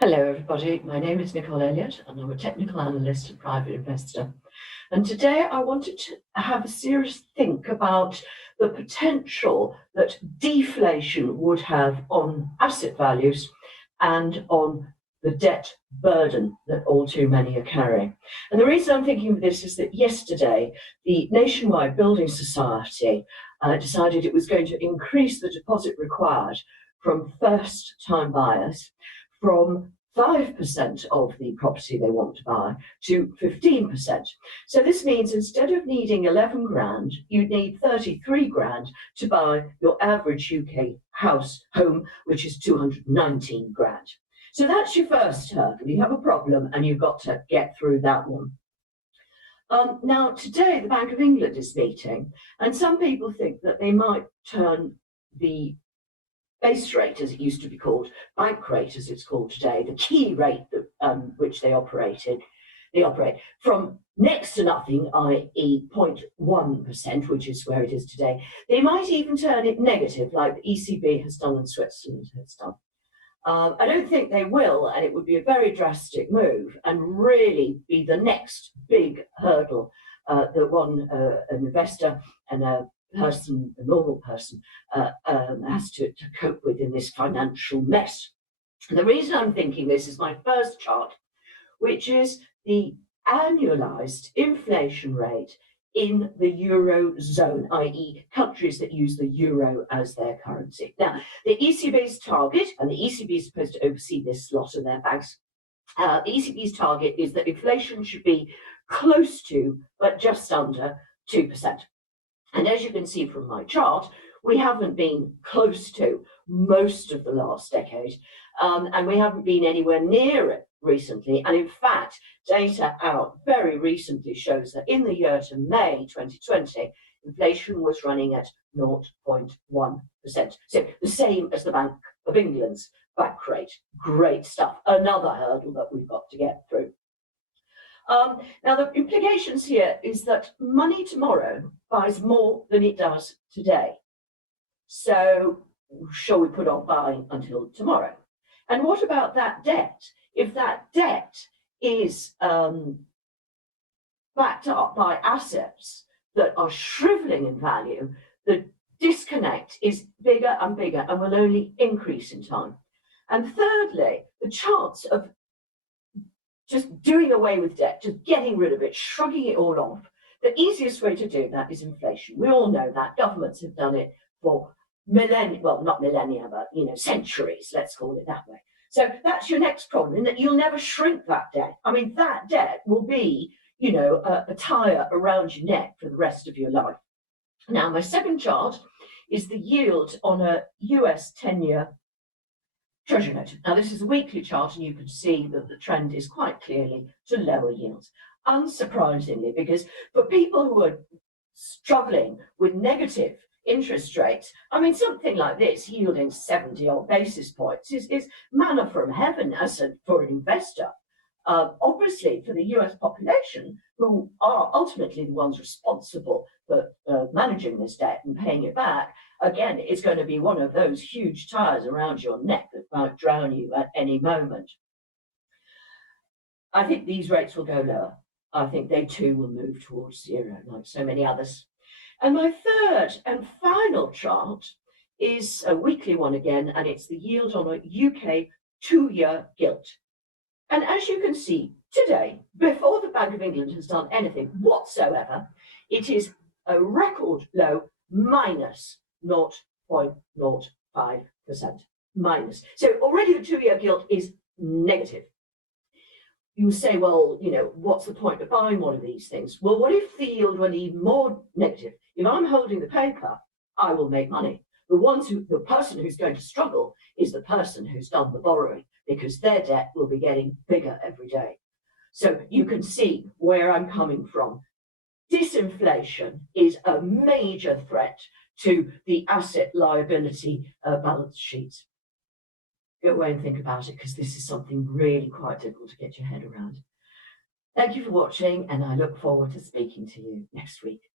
Hello everybody, my name is Nicole and I'm a technical analyst and private investor. And today I wanted to have a serious think about the potential that deflation would have on asset values and on the debt burden that all too many are carrying. And the reason I'm thinking of this is that yesterday the Nationwide Building Society decided it was going to increase the deposit required from first-time buyers from 5% of the property they want to buy to 15%. So this means instead of needing 11 grand, you need 33 grand to buy your average UK home, which is 219 grand. So that's your first hurdle. You have a problem and you've got to get through that one. Now, today the Bank of England is meeting, and some people think that they might turn the base rate, as it used to be called, bank rate as it's called today, the key rate that, which they operate from next to nothing, i.e. 0.1%, which is where it is today. They might even turn it negative, like the ECB has done and Switzerland has done. I don't think they will, and it would be a very drastic move and really be the next big hurdle that an investor and a normal person, has to cope with in this financial mess. And the reason I'm thinking this is my first chart, which is the annualized inflation rate in the eurozone, i.e. countries that use the euro as their currency. Now, the ECB's target, and the ECB is supposed to oversee this lot of their banks, the ECB's target is that inflation should be close to, but just under 2%. And as you can see from my chart, we haven't been close to most of the last decade, and we haven't been anywhere near it recently. And in fact, data out very recently shows that in the year to May 2020, inflation was running at 0.1%. So the same as the Bank of England's back rate. Great stuff. Another hurdle that we've got to get through. Now, the implications here is that money tomorrow buys more than it does today. So shall we put off buying until tomorrow? And what about that debt? If that debt is backed up by assets that are shriveling in value, the disconnect is bigger and bigger and will only increase in time. And thirdly, the chance of just doing away with debt, just getting rid of it, shrugging it all off. The easiest way to do that is inflation. We all know that. Governments have done it for millennia, well, not millennia, but, centuries, let's call it that way. So that's your next problem, in that you'll never shrink that debt. I mean, that debt will be, a tire around your neck for the rest of your life. Now, my second chart is the yield on a US 10-year Treasury note. Now, this is a weekly chart, and you can see that the trend is quite clearly to lower yields. Unsurprisingly, because for people who are struggling with negative interest rates, I mean, something like this, yielding 70-odd basis points, is manna from heaven for an investor. Obviously, for the US population, who are ultimately the ones responsible for managing this debt and paying it back, again, it's going to be one of those huge tires around your neck that might drown you at any moment. I think these rates will go lower. I think they too will move towards zero, like so many others. And my third and final chart is a weekly one again, and it's the yield on a UK 2-year gilt. And as you can see today, before the Bank of England has done anything whatsoever, it is a record low minus 0.05%. Minus. So already the 2-year gilt is negative. You say, well, what's the point of buying one of these things? Well, what if the yield went even more negative? If I'm holding the paper, I will make money. The person who's going to struggle is the person who's done the borrowing, because their debt will be getting bigger every day. So you can see where I'm coming from. Disinflation is a major threat to the asset liability balance sheets. Go away and think about it, because this is something really quite difficult to get your head around. Thank you for watching, and I look forward to speaking to you next week.